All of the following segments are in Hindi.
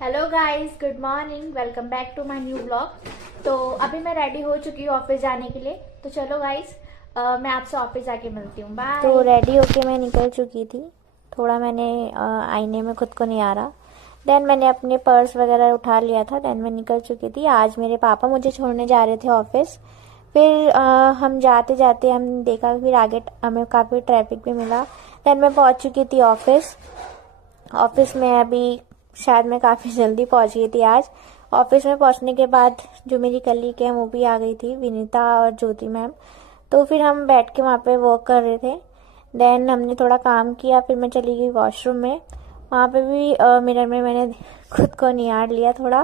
Hello guys, good morning. Welcome back to my new blog. तो अभी मैं रेडी हो चुकी हूँ ऑफिस जाने के लिए। तो चलो गाइस, मैं आपसे ऑफिस जाके मिलती हूँ। तो बाय। रेडी होके मैं निकल चुकी थी। थोड़ा मैंने आईने में खुद को निहारा। देन मैंने अपने पर्स वगैरह उठा लिया था। देन मैं निकल चुकी थी। आज मेरे पापा मुझे छोड़ने जा रहे थे ऑफिस। फिर हम जाते जाते हम देखा, फिर आगे हमें काफ़ी ट्रैफिक भी मिला। देन मैं पहुंच चुकी थी ऑफिस। ऑफिस में अभी शायद मैं काफ़ी जल्दी पहुंच गई थी आज। ऑफिस में पहुंचने के बाद जो मेरी कलीग है वो भी आ गई थी, विनीता और ज्योति मैम। तो फिर हम बैठ के वहाँ पे वर्क कर रहे थे। देन हमने थोड़ा काम किया, फिर मैं चली गई वॉशरूम में। वहाँ पे भी मिरर में मैंने खुद को निहार लिया थोड़ा।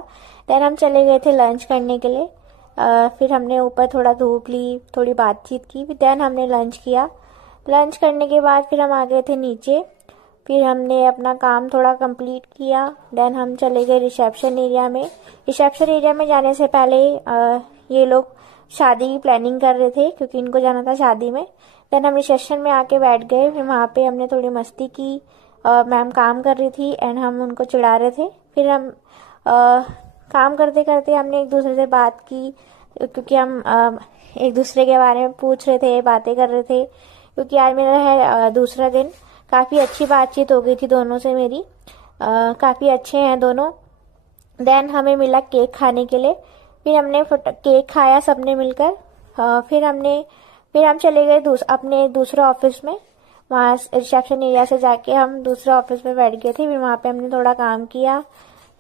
देन हम चले गए थे लंच करने के लिए। फिर हमने ऊपर थोड़ा धूप ली, थोड़ी बातचीत की, फिर देन हमने लंच किया। लंच करने के बाद फिर हम आ गए थे नीचे। फिर हमने अपना काम थोड़ा कंप्लीट किया। देन हम चले गए रिसेप्शन एरिया में। रिसेप्शन एरिया में जाने से पहले ये लोग शादी की प्लानिंग कर रहे थे, क्योंकि इनको जाना था शादी में। देन हम रिसेप्शन में आके बैठ गए। फिर वहाँ पे हमने थोड़ी मस्ती की। मैम काम कर रही थी एंड हम उनको चिढ़ा रहे थे। फिर हम काम करते करते हमने एक दूसरे से बात की, क्योंकि हम एक दूसरे के बारे में पूछ रहे थे, बातें कर रहे थे। क्योंकि आज मेरा है दूसरा दिन। काफ़ी अच्छी बातचीत हो गई थी दोनों से मेरी। काफ़ी अच्छे हैं दोनों। देन हमें मिला केक खाने के लिए। फिर हमने केक खाया सबने मिलकर। फिर हम चले गए अपने दूसरे ऑफिस में। वहाँ रिसेप्शन एरिया से जाके हम दूसरे ऑफिस में बैठ गए थे। फिर वहाँ पे हमने थोड़ा काम किया।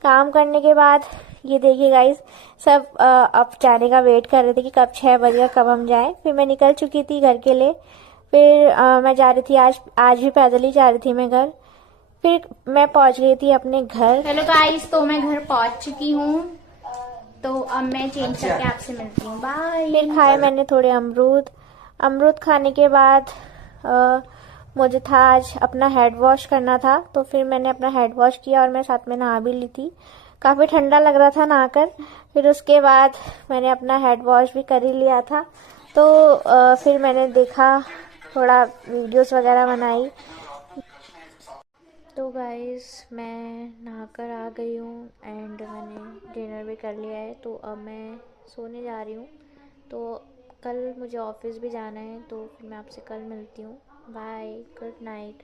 काम करने के बाद ये देखिए गाइस, सब अब जाने का वेट कर रहे थे कि कब 6 बजे, कब हम जाएं। फिर मैं निकल चुकी थी घर के लिए। फिर मैं जा रही थी, आज भी पैदल ही जा रही थी मैं घर। फिर मैं पहुंच गई थी अपने घर। हेलो गाइस, तो मैं घर पहुंच चुकी हूँ। तो अब मैं चेंज करके आपसे मिलती हूँ। बाय। फिर खाए मैंने थोड़े अमरूद। अमरूद खाने के बाद अ, मुझे था आज अपना हेड वॉश करना था, तो फिर मैंने अपना हेड वॉश किया और मैं साथ में नहा भी ली थी। काफ़ी ठंडा लग रहा था नहाकर। फिर उसके बाद मैंने अपना हेड वॉश भी कर ही लिया था। तो फिर मैंने देखा, थोड़ा वीडियोस वगैरह बनाई। तो गाइस, मैं नहाकर आ गई हूँ एंड मैंने डिनर भी कर लिया है। तो अब मैं सोने जा रही हूँ। तो कल मुझे ऑफिस भी जाना है, तो फिर मैं आपसे कल मिलती हूँ। Bye, good night.